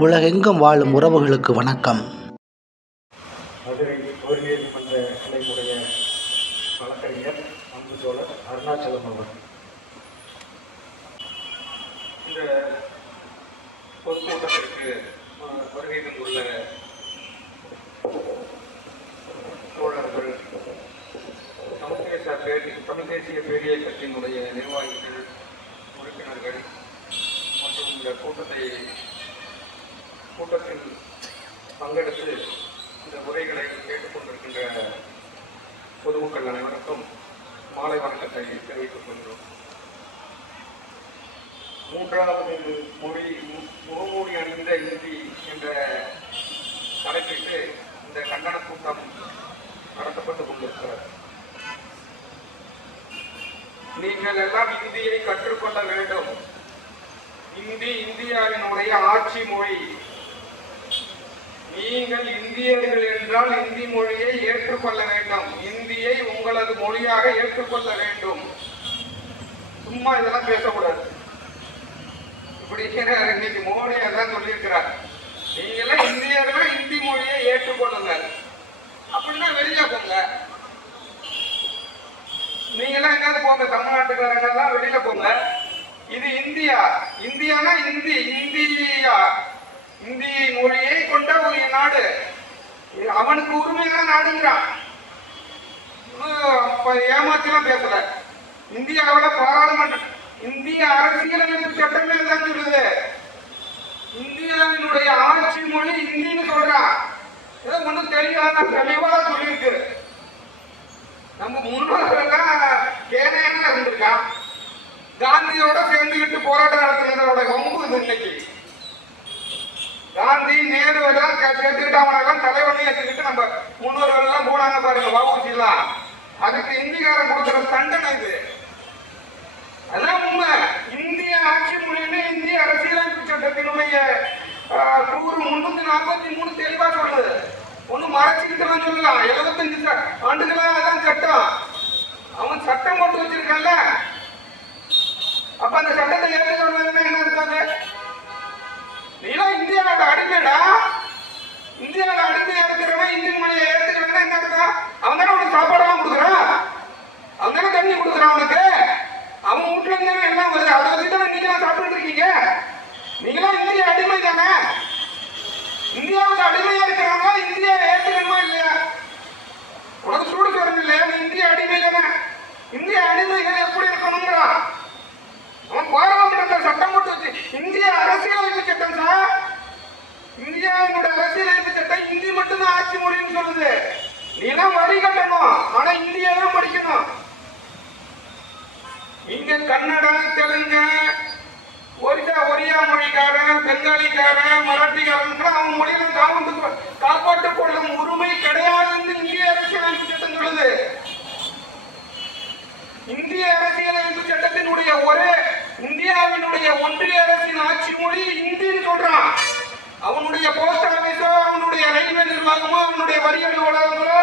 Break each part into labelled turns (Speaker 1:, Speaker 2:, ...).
Speaker 1: உலகெங்கும் வாழும் உறவுகளுக்கு வணக்கம்.
Speaker 2: நீங்கள் எல்லாம் இந்தியை கற்றுக்கொள்ள வேண்டும். இந்தி இந்தியாவினுடைய ஆட்சி மொழி. நீங்கள் இந்தியர்கள் என்றால் இந்தி மொழியை ஏற்றுக்கொள்ள வேண்டும். இந்தியை உங்களது மொழியாக ஏற்றுக்கொள்ள வேண்டும். சும்மா இதெல்லாம் பேசக்கூடாது. இப்படி இன்னைக்கு மோடி அதான் சொல்லியிருக்கிறார். நீங்களாம் இந்தியர்கள் இந்தி மொழியை ஏற்றுக்கொள்ளுங்கள். அப்படின்னா வெளியே நீங்க எல்லாம் எங்காவது போங்க தமிழ்நாட்டுக்காரங்க எல்லாம் வெளியில போங்க. இது இந்தியா. இந்தியானா இந்தி? இந்தியா. இந்தி மொழியை கொண்ட ஒரு நாடு. அவனுக்கு உரிமையான நாடுங்கிறான். ஏமாச்சலாம் பேசல. இந்தியாவில் பாராளுமன்ற இந்திய அரசியலமைப்பு சட்டமே தான் சொல்லுது. இந்தியாவினுடைய ஆட்சி மொழி இந்தின்னு சொல்றான். ஏதோ ஒன்றும் தெளிவாக தெளிவாக சொல்லியிருக்கு. நம்ம முன்னோர்கள்லாம் கேனையான இருந்திருக்கான் காந்தியோட சேர்ந்துக்கிட்டு போராட்டம் நடத்துனதோட வம்பு இது இன்னைக்கு. காந்தி நேரு எல்லாம் கே- சேர்த்துக்கிட்டு அவனெல்லாம் தலைவனையும் ஏற்றுக்கிட்டு நம்ம முன்னோர்கள் எல்லாம் போனாங்க பாருங்க வகுச்சிலாம் அதுக்கு இந்திக்காரன் கொடுக்குற தண்டனை இது. அதான் உண்மை. இந்திய ஆட்சி மொழியில இந்திய அரசியலமைப்பு சட்டத்தினுடைய ஆஹ், முன்னூத்தி நாற்பத்தி மூணு தெளிவா சொல்லுது. ஒண்ணு மறைச்சுக்கிட்டு சொல்லலாம் எழுபத்தஞ்சு ஆண்டுகளாக அதான் சட்டம். அவன் சட்டம் போட்டு வச்சிருக்கான்ல. அப்ப அந்த சட்டத்தை ஏற்றுக்கிறவங்க என்ன இருக்காங்க? நீலாம் இந்தியாவோட அடிமைடா. இந்தியாவோட அடிமை ஏற்றுக்கிறவன் இந்திய மொழியை ஏற்றுக்கிறவன் என்ன இருக்கா? அவன் தானே உனக்கு சாப்பாடெல்லாம் கொடுக்குறான். அவன் தானே தண்ணி கொடுக்குறான் அவனுக்கு அவன் வீட்டுல இருந்து எல்லாம் வருது அதை வச்சு தானே நீங்க சாப்பிட்டு இருக்கீங்க நீங்களாம் இந்திய அடிமை தானே இந்தியாவுக்கு அடிமையா இருக்கிறவங்க இந்தியா ஏற்றுக்கணுமா இல்லையா உனக்கு சூடு சொல்றது இல்லையா நீ இந்திய அடிமை தானே இந்திய அடிமைகள் எப்படி இருக்கணுங்கிறான் அவன் பாராளுமன்றத்தில் சட்டம் போட்டு வச்சு இந்திய அரசியலமைப்பு சட்டம் சார். இந்தியாவினுடைய அரசியலமைப்பு சட்டம் இந்தி மட்டும்தான் ஆட்சி மொழின்னு சொல்லுது. நீலாம் வரி கட்டணும் ஆனா இந்தியா தான் படிக்கணும். இங்க கன்னடா தெலுங்கு ஒரிசா ஒரியா மொழிக்காரன் பெங்காலிக்காரன் மராட்டிக்காரன் கூட அவன் மொழியில காவந்து காப்பாற்றிக் கொள்ளும் உரிமை கிடையாதுன்னு இந்திய அரசியலமைப்பு சட்டம் சொல்லுது. இந்திய அரசியலமைப்பு சட்டத்தினுடைய ஒரே இந்தியாவினுடைய ஒன்றிய அரசின் ஆட்சி மொழி இந்தின்னு சொல்றான். அவனுடைய போஸ்ட் ஆபீஸோ அவனுடைய ரயில்வே நிர்வாகமோ அவனுடைய வரி அலுவலகங்களோ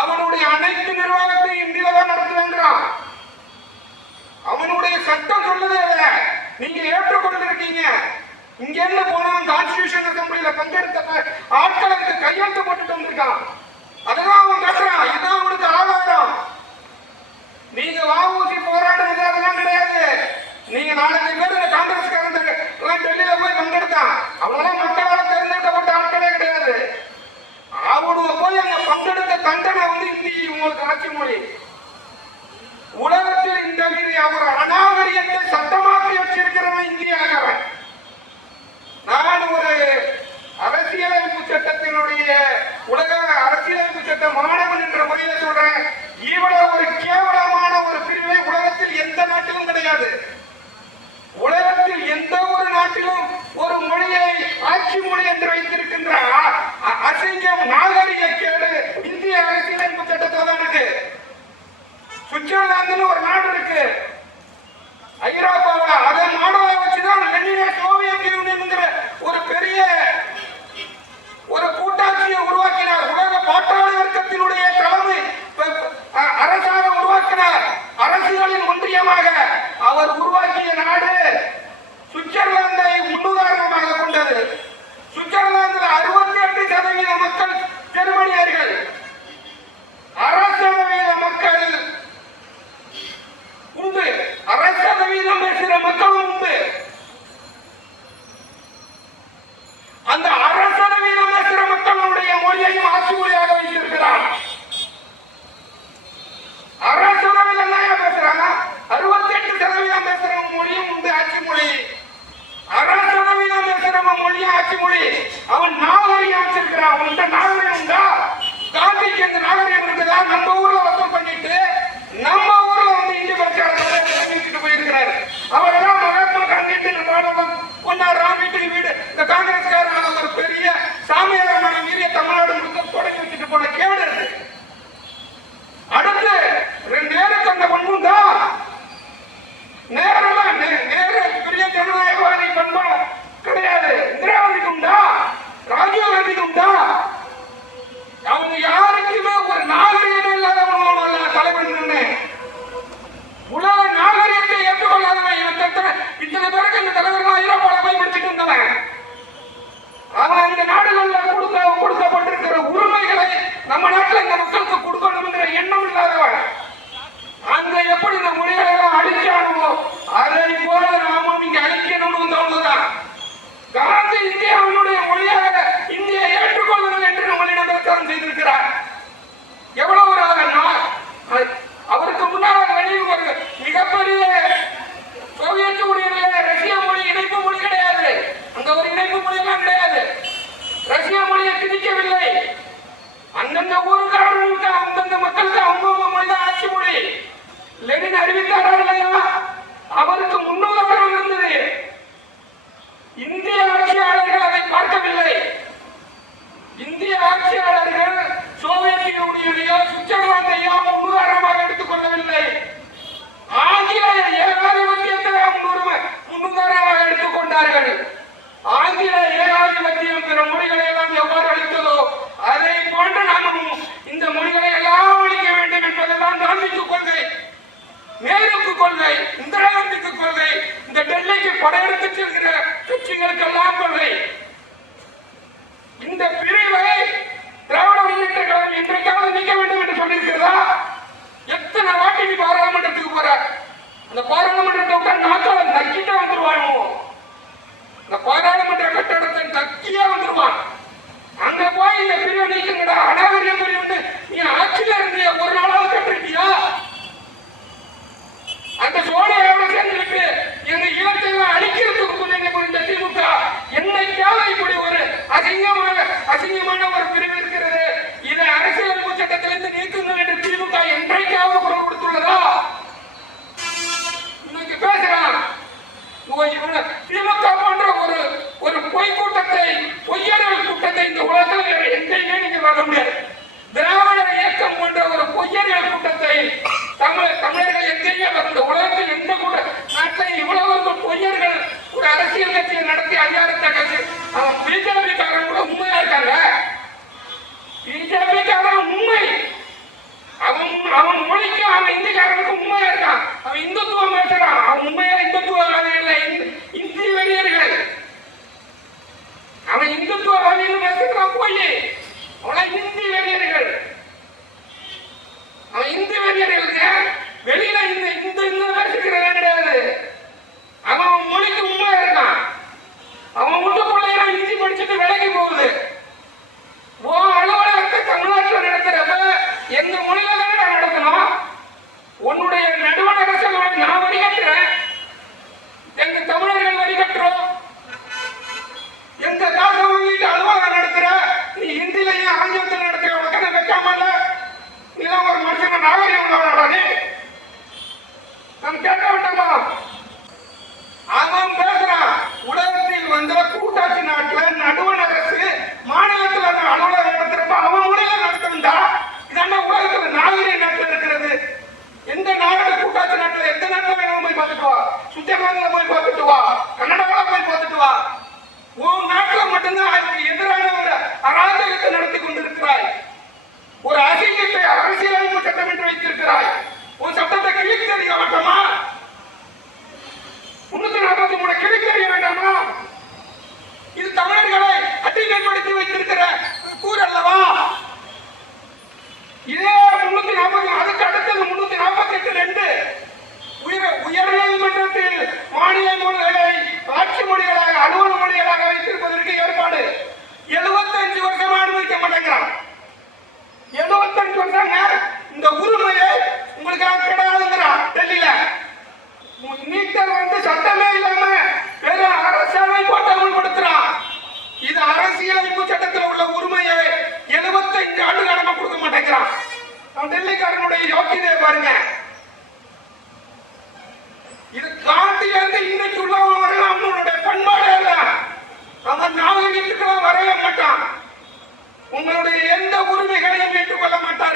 Speaker 2: அவனுடைய அனைத்து நிர்வாகத்தையும் இந்தியில தான் நடத்துவேங்கிறான் அவனுடைய சட்டம் சொல்லுதே அதை. நீங்க ஏற்றுக்கொண்டிருக்கீங்க. இங்க இருந்து போனவன் கான்ஸ்டியூஷன் அசம்பிளியில பங்கெடுத்த ஆட்களுக்கு கையெழுத்து போட்டுட்டு வந்திருக்கான். அதெல்லாம் அவன் கட்டுறான். இதுதான் அவனுக்கு ஆதாரம் நீங்க வாமூசி போராடுறது அதெல்லாம் கிடையாது. நீங்க நாலஞ்சு பேர் இந்த காங்கிரஸ்காரன் எல்லாம் டெல்லியில போய் பங்கெடுத்தான். அவங்களாம் மக்களால் தேர்ந்தெடுக்கப்பட்ட ஆட்களே கிடையாது. அவனுங்க போய் அங்க பங்கெடுத்த தண்டனை வந்து இந்தி உங்களுக்கு ஆட்சி மொழி. உலகத்தில் இந்த மீறி அவர் அநாகரியத்தை சட்டமாக்கி வச்சிருக்கிறவன் இந்தியாக்காரன். நான் ஒரு அரசியலமைப்பு சட்டத்தினுடைய உலக அரசியலமைப்பு சட்ட மாணவன் என்ற முறையில சொல்றேன். இவ்வளவு ஒரு கேவலமான ஒரு பிரிவை உலகத்தில் எந்த நாட்டிலும் கிடையாது. உலகத்தில் எந்த ஒரு கொண்டார்கள் ஆங்கில ஏகாதிபத்தியம் பிற மொழிகளை எல்லாம் எவ்வாறு அழித்ததோ அதை போன்று நாமும் இந்த மொழிகளை எல்லாம் ஒழிக்க வேண்டும் என்பதுதான் காந்திக்கு கொள்கை நேருக்கு கொள்கை இந்திரா காந்திக்கு கொள்கை இந்த டெல்லிக்கு படையெடுத்து செல்கிற கட்சிகளுக்கு எல்லாம் கொள்கை இந்த பிரிவை திராவிட முன்னேற்ற கழகம் இன்றைக்காவது நீக்க வேண்டும் என்று சொல்லியிருக்கிறதா? எத்தனை வாட்டி நீ பாராளுமன்றத்துக்கு போற? அந்த பாராளுமன்றத்தை விட்டு நாக்கால நக்கிட்டு வந்துருவானோ? இந்த பாராளுமன்ற கட்டடத்தை தக்கியா வந்துருவான். அங்க போய் இந்த பிரிவு நீக்கங்கடா அனாவரிய பிரிவுன்னு நீ ஆட்சியில இருந்தியா? ஒரு நாளாவது கட்டிருக்கியா? அந்த சோழையோட சேர்ந்துட்டு எங்க ஈழத்தை அழிக்கிறதுக்கு சொன்னீங்க இந்த திமுக என்னைக்காவது இப்படி ஒரு அசிங்கமான அசிங்கமான ஒரு பிரிவு இருக்கிறது. இதை அரசியல் சட்டத்திலிருந்து நீக்குங்கள் என்று மாநில மொழிகளை ஆட்சி மொழிகளாக அலுவல் மொழிகளாக வைத்திருப்பதற்கு ஏற்பாடு. எழுபத்தஞ்சு வருஷமா அனுமதிக்க மாட்டேங்கிறான். எழுபத்தஞ்சு வருஷம் இந்த உரிமையை உங்களுக்கு நான் கிடையாதுங்கிறான் டெல்லியில? நீட்டர் வந்து சட்டமே இல்லாம வெறும் அரசாணை போட்டு அமல்படுத்துறான். இது அரசியலமைப்பு சட்டத்தில் உள்ள உரிமையை எழுபத்தஞ்சு ஆண்டு காலமா கொடுக்க மாட்டேங்கிறான். டெல்லிக்காரனுடைய யோக்கியதை பாருங்க. காட்டில இருந்து இன்னைக்கு உள்ளவன் வரலாம் அவனுடைய பண்பாடே இல்ல அவன் நாலு வீட்டுக்கெல்லாம் வரவே மாட்டான். உங்களுடைய எந்த உரிமைகளையும் ஏற்றுக்கொள்ள மாட்டான்.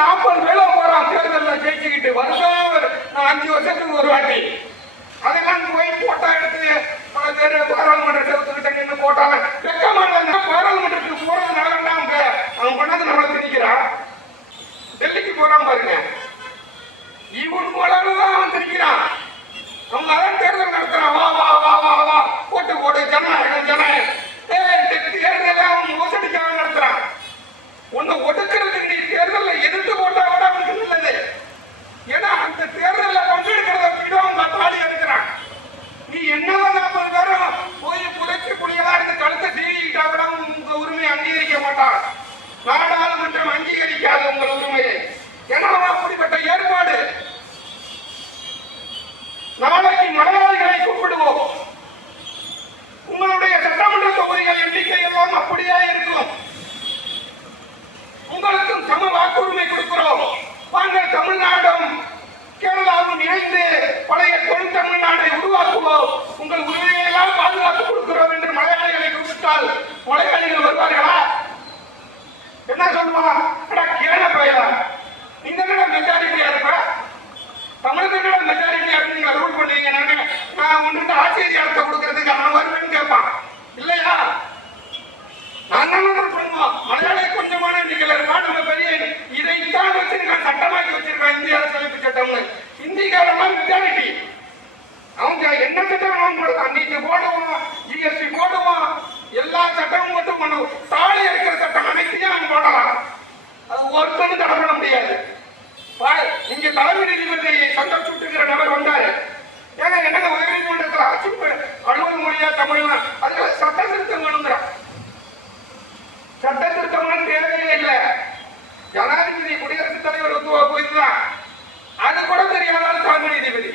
Speaker 2: நாற்பது வேலை போறான் தேர்தலில் ஜெயிச்சுக்கிட்டு வருஷம் நான் அஞ்சு வருஷத்துக்கு ஒரு வாட்டி. அதெல்லாம் போய் போட்டா எடுத்து பல பேர் பாராளுமன்ற செவத்துக்கிட்ட நின்று போட்டாங்க வெக்கமான பாராளுமன்றத்துக்கு போறதுனால அவங்க அவன் பண்ணது நம்மளை திணிக்கிறான் டெல்லிக்கு போறான் பாருங்க. இவன் போலான்னு தான் அவன் திணிக்கிறான். அவங்க அதான் தேர்தல் நடத்துறான். வா வா வா வா வா. போட்டு போடு ஜனநாயகம் ஜனநாயகம். ஏய் அவன் மோசடிக்காக நடத்துறான். ஒன்னு ஒடுக்க நீ தேர்தலில் எதிர்த்து போட்டா கூட அவனுக்கு நல்லது ஏன்னா அந்த தேர்தலில் பங்கெடுக்கிறத விட அவங்க தாடி எடுக்கிறான் நீ என்னதான் நாற்பது பேரும் போய் புதைச்சி புளியலா இருந்து கழுத்தை தீவிக்கிட்டா கூட உங்க உரிமையை அங்கீகரிக்க மாட்டான் நாடாளுமன்றம் அங்கீகரிக்காது உங்கள் உரிமையை ஏன்னா அவன் அப்படிப்பட்ட ஏற்பாடு நாளைக்கு மலையாளிகளை கூப்பிடுவோம் உங்களுடைய சட்டமன்ற தொகுதிகள் எண்ணிக்கை எல்லாம் அப்படியே இருக்கும் உங்களுக்கும் சம வாக்குரிமை கொடுக்கிறோம் வாங்க தமிழ்நாடும் கேரளாவும் இணைந்து பழைய தொழில் தமிழ்நாடை உருவாக்குவோம் உங்கள் உரிமையை எல்லாம் பாதுகாத்து கொடுக்கிறோம் என்று மலையாளிகளை கூப்பிட்டால் மலையாளிகள் வருவார்களா என்ன சொல்லுவான் அடா கேன பயலா நீங்க என்ன மெஜாரிட்டியா இருப்ப தமிழகத்துல மெஜாரிட்டியா இருக்கு நீங்க ரூல் பண்ணுவீங்க நாங்க நான் உன்கிட்ட ஆட்சி அதிகாரத்தை கொடுக்கறதுக்கு நான் வருவேன்னு கேட்பான் இல்லையா நாங்க என்ன பண்ணுவோம் மலையாளி கொஞ்சமான நிகழ்வு. இருக்கா நம்ம பெரிய இதைத்தான் வச்சிருக்கான் சட்டமாக்கி வச்சிருக்கான் இந்திய அரசியலமைப்பு சட்டம்னு. ஹிந்திக்காரமா மெஜாரிட்டி அவங்க என்ன சட்டம் வேணாலும் போடுவான் நீங்க போடுவோம் ஜிஎஸ்டி போடுவோம் எல்லா சட்டமும் மட்டும் பண்ணுவோம். தாலி இருக்கிற சட்டம் அனைத்தையும் நம்ம போடலாம். அது ஒருத்தரும் தடை பண்ண முடியாது. இங்க தலைமை நீதிபதி சந்தோஷ் சுட்டுங்கிற நபர் வந்தாரு. ஏங்க என்னங்க உயர் நீதிமன்றத்தில் ஆட்சி அலுவல் மொழியா தமிழ்னா? அதுல சட்ட திருத்தம் வேணும் இல்லை ஜனாதிபதி குடியரசுத் தலைவர் ஒத்துவா போயிருந்தான் அது கூட தெரியாத தலைமை நீதிபதி.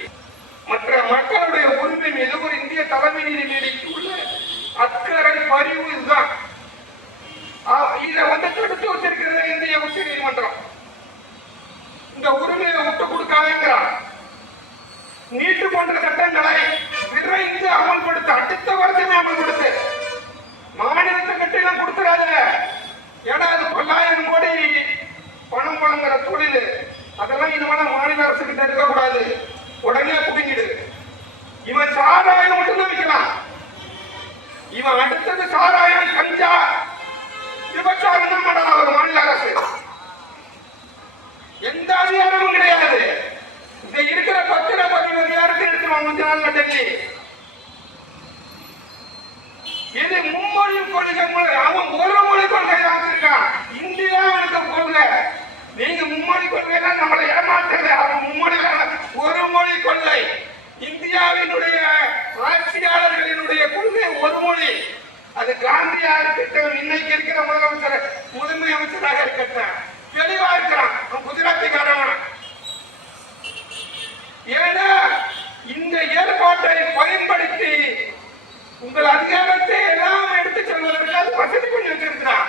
Speaker 2: மற்ற மக்களுடைய உரிமை மீது ஒரு இந்திய தலைமை நீதிபதிக்கு உள்ள அக்கறை பரிவு இதுதான் இதை வந்து தடுத்து வச்சிருக்கிறது இந்திய உச்ச நீதிமன்றம். இந்த உரிமையை விட்டு கொடுக்காதேங்கிறார். நீட்டு போன்ற சட்டங்களை விரைந்து அமல்படுத்த அடுத்த வருஷமே அமல்படுத்து. மாநிலத்தை கட்டிலாம் கொடுத்துறாத ஏன்னா அது பல்லாயிரம் கோடி பணம் வழங்குற தொழில். அதெல்லாம் இனிமேல் மாநில அரசு கிட்ட இருக்கக்கூடாது. உடனே புடுங்கிடு. இவன் சாராயம் மட்டும்தான் விற்கலாம் இவன் அடுத்தது சாராயம் கஞ்சா விபச்சாரம் தான் பண்ணலாம் ஒரு மாநில அரசு. எந்த அதிகாரமும் கிடையாது. இங்க இருக்கிற பத்திர பதிவு அதிகாரத்தை எடுத்துருவாங்க கொஞ்ச நாள்ல டெல்லி. இது மும்மொழி கொள்கை முறை அவன் ஒரு மொழி கொள்கை தான் வச்சிருக்கான் இந்தியா அவனுக்கு கொள்கை. நீங்க மும்மொழி கொள்கைனா நம்மளை ஏமாற்றுறது அவன் மும்மொழி ஒரு மொழி கொள்கை. இந்தியாவினுடைய ஆட்சியாளர்களினுடைய கொள்கை ஒரு மொழி. அது காந்தியா இருக்கட்டும் இன்னைக்கு இருக்கிற முதலமைச்சர் முதன்மை அமைச்சராக இருக்கட்டும். தெளிவா இருக்கிறான் அவன் குஜராத்திக்காரன் ஏன்னா இந்த ஏற்பாட்டை பயன்படுத்தி உங்கள் அதிகாரத்தை எல்லாம் எடுத்து செல்வதற்கு அது வசதி பண்ணி வச்சிருக்கிறான்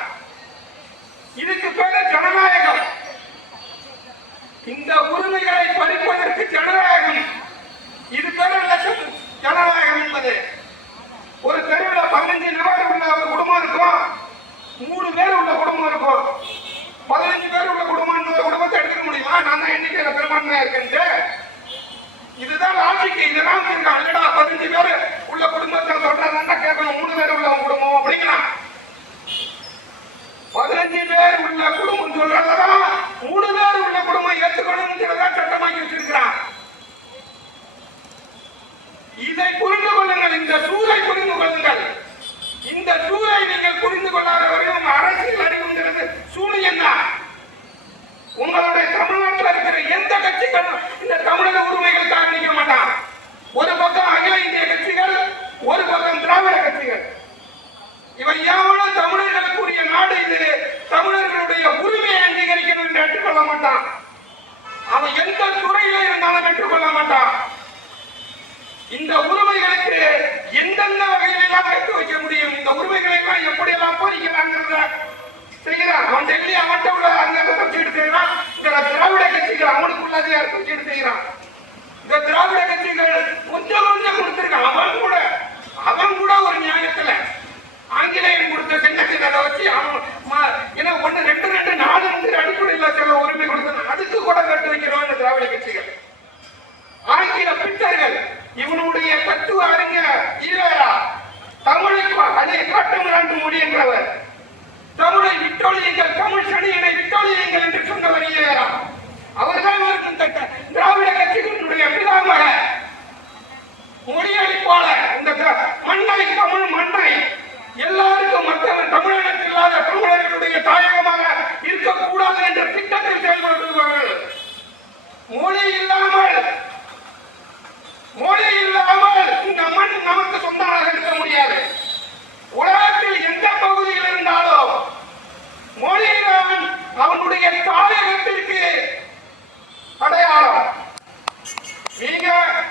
Speaker 2: இதுக்கு பேரு ஜனநாயகம் இந்த உரிமைகளை பறிப்பதற்கு ஜனநாயகம் இது பேரு லட்சம் ஜனநாயகம் என்பது ஒரு தெருவில் பதினஞ்சு நபர் உள்ள ஒரு குடும்பம் இருக்கும் மூணு பேர் உள்ள குடும்பம் இருக்கும் பதினஞ்சு பேர் உள்ள குடும்பம் இன்னொரு குடும்பத்தை எடுத்துக்க முடியுமா நான் தான் எண்ணிக்கையில பெரும்பான்மையா இருக்கேன்ட்டு இதுதான் லாஜிக் இதெல்லாம் வச்சிருக்கான் இல்லடா பதினஞ்சு பேர் உள்ள குடும்பத்தை சொல்றதா கேட்கணும் மூணு பேர் உள்ள உன் குடும்பம் அப்படிங்கிறான் பதினஞ்சு பேர் உள்ள குடும்பம் சொல்றதான் மூணு பேர் உள்ள குடும்பம் ஏற்றுக்கணும்ங்கிறதா சட்டமாக்கி வச்சிருக்கிறான் இதை புரிந்து கொள்ளுங்கள் இந்த சூழலை புரிந்து கொள்ளுங்கள் இந்த நீங்கள் புரிந்து கொள்ளாத வரையும் அரசியல் அறிவுங்கிறது சூழியம் தான். உங்களுடைய தமிழ்நாட்டில் இருக்கிற எந்த கட்சிகளும் இந்த தமிழக உரிமைகளுக்காக நிற்க மாட்டான் ஒரு பக்கம் அகில இந்திய கட்சிகள் ஒரு பக்கம் திராவிட கட்சிகள். இவன் எவனும் தமிழர்களுக்குரிய நாடு இது தமிழர்களுடைய உரிமையை அங்கீகரிக்கணும் என்று ஏற்றுக்கொள்ள மாட்டான். அவன் எந்த துறையில இருந்தாலும் ஏற்றுக்கொள்ள மாட்டான். இந்த உரிமைகளுக்கு எந்தெந்த வகையிலெல்லாம் கட்டு வைக்க முடியும்? இந்த உரிமைகளை எல்லாம் எப்படி எல்லாம் பறிக்கலாங்கிறத செய்கிறான் அவன் டெல்லி அவன்கிட்ட உள்ள அந்த வச்சுட்டு செய்யறான் இந்த திராவிட கட்சிகள் அவனுக்குள்ள அதிகாரத்தை வச்சுட்டு செய்யறான் இந்த திராவிட கட்சிகள் கொஞ்சம் கொஞ்சம் கொடுத்துருக்கான் அவன் கூட அவன் கூட ஒரு நியாயத்துல ஆங்கிலேயன் கொடுத்த சின்ன சின்னதை வச்சு அவன் ம- ஏன்னா ஒண்ணு ரெண்டு ரெண்டு நாலு ரெண்டு அடிப்படையில் சில உரிமை கொடுத்தது அதுக்கு கூட கட்டு வைக்கிறோம் இந்த திராவிட கட்சிகள். ஆங்கில பித்தர்கள் இவனுடைய தத்துவ அறிஞர் ஈவேரா தமிழுக்கு அதை காட்டுமிராண்டு மொழி என்றவர். தமிழை விட்டொழியுங்கள் தமிழ் சனியனை விட்டொழியுங்கள் என்று சொன்னவர் ஈரா அவர்தான் திராவிட கட்சிகளுடைய பிதாமக. மொழியளிப்பாளர். இந்த மண்ணை தமிழ் மண்ணை. எல்லாருக்கும் மற்றவர் தமிழகத்தில் இல்லாத தமிழர்களுடைய தாயகமாக இருக்கக்கூடாது என்ற திட்டத்தில் செயல்படுவார்கள் மொழி இல்லாமல் மொழி இல்லாமல் இந்த மண் நமக்கு சொந்தமாக இருக்க முடியாது. உலகத்தில் எந்த பகுதியில் இருந்தாலும் மொழிதான் அவனுடைய தாயகத்திற்கு அடையாளம். நீங்க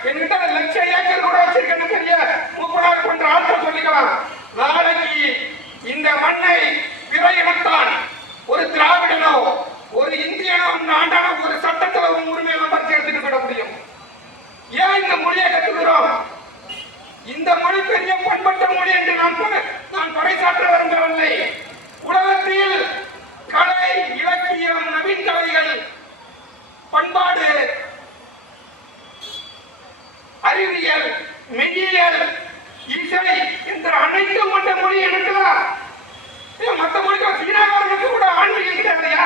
Speaker 2: என்கிட்ட லட்சம் ஏக்கர் கூட வச்சிருக்கேன்னு பெரிய மூப்பனார் கொண்ட ஆட்கள் சொல்லிக்கலாம். நாளைக்கு இந்த மண்ணை பிற இனத்தான் ஒரு திராவிடனோ ஒரு இந்தியனோ ஆண்டான ஒரு சட்டத்துல உன் உரிமையை பறிச்சு எடுத்துட்டு விட முடியும் ஏன் இந்த மொழியை கத்துக்கிறோம் இந்த மொழி பெரிய பண்பட்ட மொழி என்று நான் பறை- நான் பறைசாற்ற விரும்பவில்லை உலகத்தில் கலை இலக்கியம் நவீன் கலைகள் பண்பாடு அறிவியல் மெய்யியல் இசை என்ற அனைத்தும் கொண்ட மொழி எனக்குதான் ஏன் மத்த மொழிகள் சீனாக்காரனுக்கு கூட ஆன்மீகம் கிடையாதுயா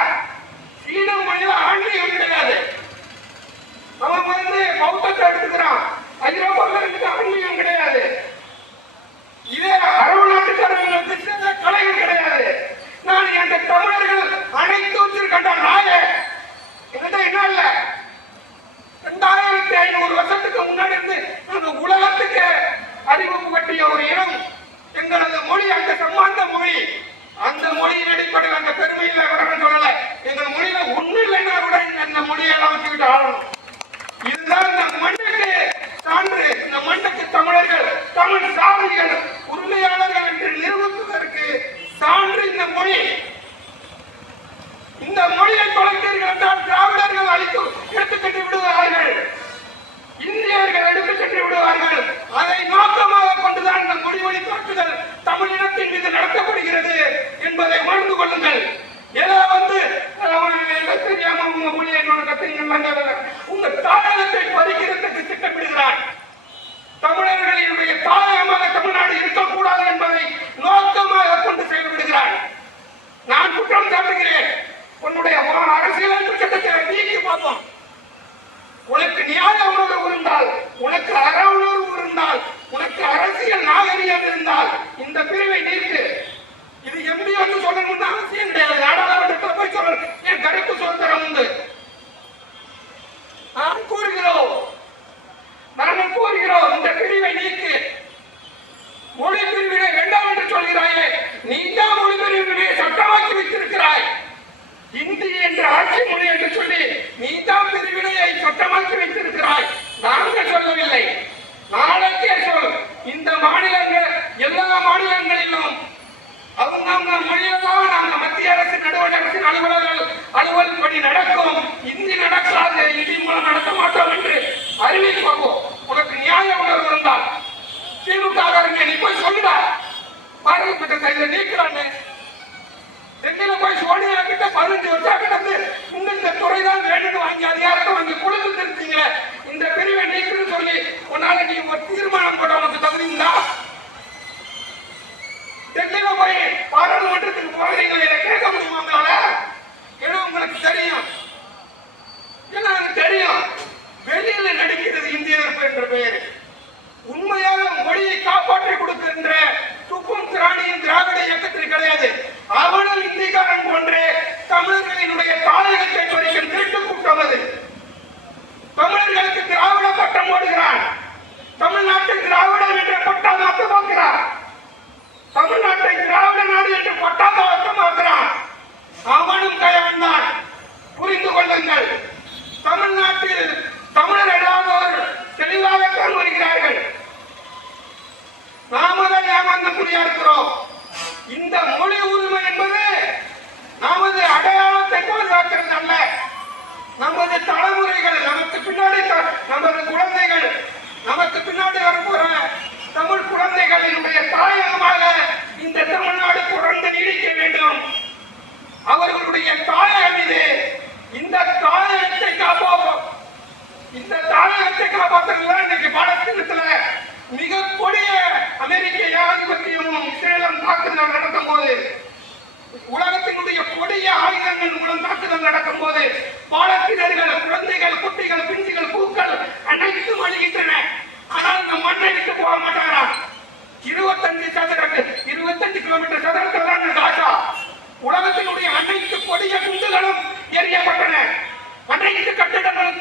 Speaker 2: சீன மொழியில ஆன்மீகம் கிடையாது அவன் வந்து பௌத்தத்தை எடுத்துக்கிறான் ஐரோப்பாவில் இருந்து ஆன்மீகம் கிடையாது இதே அரபு நாட்டுக்காரங்களுக்கு சில கலைகள் கிடையாது நான் அந்த தமிழர்கள் அனைத்து வச்சிருக்கேன்டா நாயே என்கிட்ட என்ன இல்ல ரெண்டாயிரத்தி ஐநூறு வருஷத்துக்கு முன்னாடி இருந்து அந்த உலகத்துக்கு அறிமுகம் கட்டிய ஒரு இனம் எங்களது மொழி அந்த சம்மாந்த மொழி அந்த மொழியின் அடிப்படையில் அந்த பெருமையில வரணும் சொல்லல எங்கள் மொழியில ஒண்ணு இல்லைன்னா கூட இந்த- இந்த மொழியெல்லாம் வச்சுக்கிட்டு ஆளணும் இதுதான் இந்த மண்ணுக்கு சான்று இந்த மண்ணுக்கு தமிழர்கள் அவர்கள் உண்மையாளர்கள் என்று நிரூபிப்பதற்கு சான்று இந்த மொழி. இந்த மொழியை தொலைத்தீர்கள் என்றால் திராவிடர்கள் அளிக்கும் எடுத்துச் சென்று விடுவார்கள். இந்தியர்கள் எடுத்துக்கட்டி விடுவார்கள். அதை நோக்கமாக கொண்டுதான் இந்த மொழி வழி தாக்குதல் தமிழினத்தின் மீது நடத்தப்படுகிறது என்பதை உணர்ந்து கொள்ளுங்கள். ஏதோ வந்து தெரியாம உங்க மொழியை கத்துங்க உங்க தாயகத்தை பறிக்கிறதுக்கு திட்டமிடுகிறான் தமிழர்களினுடைய தாயகமாக தமிழ்நாடு இருக்கக்கூடாது என்பதை நோக்கமாக கொண்டு செயல்படுகிறான் நான் குற்றம் சாட்டுகிறேன். உன்னுடைய வா- அரசியல் சட்டத்தை நீக்கி பார்ப்போம் உனக்கு நியாய உணர்வு இருந்தால் உனக்கு அற உணர்வு இருந்தால் உனக்கு அரசியல் நாகரிகம் இருந்தால் இந்த பிரிவை நீக்கு. இது எம்பி வந்து சொல்லணும்னு அவசியம் கிடையாது. நாடாளுமன்றத்தில் போய் சொல்ல என் கருத்து சுதந்திரம் உண்டு? நான் கூறுகிறோம். நாங்கள் கூறுகிறோம் இந்த பிரிவை நீக்கு. மொழி பிரிவினை வேண்டாம் என்று சொல்கிறாயே. நீ தான் மொழி பிரிவினை சட்டமாக்கி வைத்திருக்கிறாய். இந்தி என்ற ஆட்சி மொழி என்று சொல்லி நீ தான் பிரிவினையை சட்டமாக்கி வைத்திருக்கிறாய். நாங்கள் சொல்லவில்லை. நாளைக்கே சொல். இந்த மாநிலங்கள் எல்லா மாநிலங்களிலும் அவங்க மொழியெல்லாம் நாங்க மத்திய அரசு நடுவண் அரசின் அலுவலர்கள் அலுவல் படி நடக்கும். இந்தி நடக்காது. இந்தி மூலம் நடத்த மாட்டோம் என்று அறிவிப்போம். நியாய உணர்வு இருந்தால் திமுக நீ போய் சொல்லுடா. பாராளுமன்றத்தை இதை நீக்கிறான்னு டெல்லியில போய் சோனி உறுதியா இருக்கிறோம் இந்த மொழி உரிமை என்பது நமது அடையாளத்தை பாதுகாக்கிறது அல்ல. நமது தலைமுறைகள் நமக்கு பின்னாடி நமது குழந்தைகள் நமக்கு பின்னாடி வரப்போற தமிழ் குழந்தைகளினுடைய தாயகமாக இந்த தமிழ்நாடு தொடர்ந்து நீடிக்க வேண்டும். அவர்களுடைய தாயகம் இது. இந்த தாயகத்தை காப்போம். இந்த தாயகத்தை காப்பாற்றுறதுதான் இன்னைக்கு பாடத்திட்டத்தில் மிக கொடிய அமெரிக்க ஏகாதிபத்தியமும் இஸ்ரேலும் தாக்குதல் நடக்கும் போது உலகத்தினுடைய கொடிய ஆயுதங்கள் மூலம் தாக்குதல் நடக்கும் போது பாலத்தினர்கள் குழந்தைகள் குட்டிகள் பிஞ்சுகள் பூக்கள் அனைத்தும் அழிகின்றன. ஆனால் இந்த மண்ணை விட்டு போக மாட்டாரா? இருபத்தஞ்சு சதுர இருபத்தஞ்சு கிலோமீட்டர் சதுரத்தில் தான் காசா உலகத்தினுடைய அனைத்து கொடிய குண்டுகளும் எரியப்பட்டன அனைத்து கட்டிடங்களும்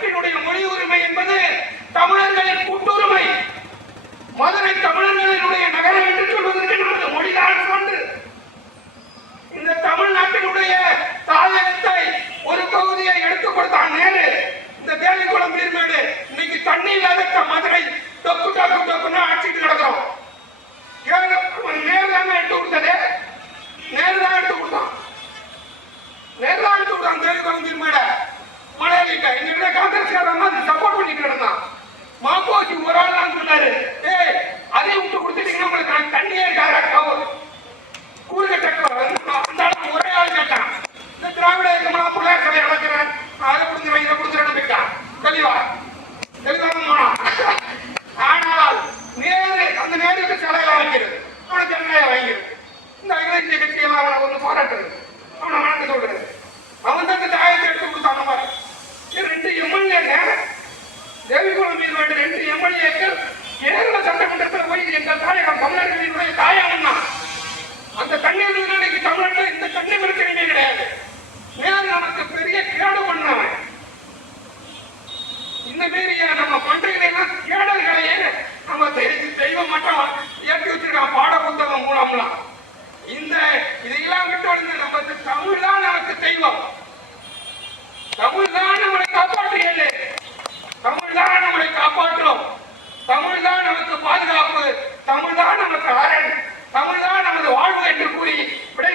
Speaker 2: தமிழ்நாட்டினுடைய மொழி உரிமை என்பது தமிழர்களின் கூட்டுரிமை மதுரை தமிழர்களினுடைய நகரம் என்று சொல்வதற்கு நமது மொழிதான் சான்று இந்த தமிழ்நாட்டினுடைய தாயகத்தை ஒரு பகுதியை எடுத்துக் கொடுத்தான் நேரு இந்த தேவிக்குளம் நீர்மேடு இன்னைக்கு தண்ணி இல்லாத த- மதுரை டொக்கு டொக்கு டொக்குன்னு அடிச்சிட்டு கிடக்கிறோம் ஏங்க, அவன் நேரு தாங்க எடுத்து கொடுத்தது நேரு தான் எடுத்து கொடுத்தான் நேரு தான் எடுத்து கொடுத்தான் தேவிக்குளம் நீர்மேடை மலையாளிட்ட எங்கிட்ட காங்கிரஸ்காரன் தான் சப்போர்ட் பண்ணிட்டு கிடந்தான் மாப்போசி ஒரு ஆள் தான் சொன்னாரு ஏய் அதையும் விட்டு கொடுத்துட்டீங்கன்னா உங்களுக்கு நான் தண்ணியே இருக்காரு கவர் கூறுகட்ட அந்த அளவுக்கு ஒரே ஆள் கேட்டான் இந்த திராவிட இயக்கமெல்லாம் பிள்ளையார் சிலை அழைக்கிறேன் அதை கொடுத்துருவேன் இதை கொடுத்துருன்னு போயிட்டான் தெளிவா தெளிவாக போனான் ஆனால் நேரு அந்த நேருக்கு சிலையில வாங்கிறது அவனை ஜனநாயக வாங்கிறது இந்த அகில இந்திய கட்சியெல்லாம் அவனை அவனை வணக்க சொல்றது. அவன் தான் தாயத்தை எடுத்து கொடுத்தான் நம்ம. ரெண்டு எம்எல்ஏங்க. தேவிகுளம் மீது வேண்டிய ரெண்டு எம்எல்ஏக்கள் கேரள சட்டமன்றத்தில் போய் எங்கள் தாயகம் தமிழர்களினுடைய தாயகம் தான். அந்த தண்ணீர் இன்னைக்கு தமிழ்நாட்டில் இந்த தண்ணீர் பிரச்சனையே கிடையாது. மேலும் நமக்கு பெரிய கேடு பண்ணவன். இந்த மாரி நம்ம பண்டிகை கேடல்களையே நம்ம தெய்வம் மட்டும் ஏற்றி வச்சிருக்கான் பாட புத்தகம் மூலம்லாம். இந்த இதையெல்லாம் விட்டு வந்து நமக்கு தமிழ் தான் நமக்கு தெய்வம். தமிழ் தான் நம்மளை காப்பாற்றுகிறது. தமிழ் தான் நம்மளை காப்பாற்றும். தமிழ் தான் நமக்கு பாதுகாப்பு. தமிழ் தான் நமக்கு அரண். தமிழ் தான் நமது வாழ்வு என்று கூறி விடை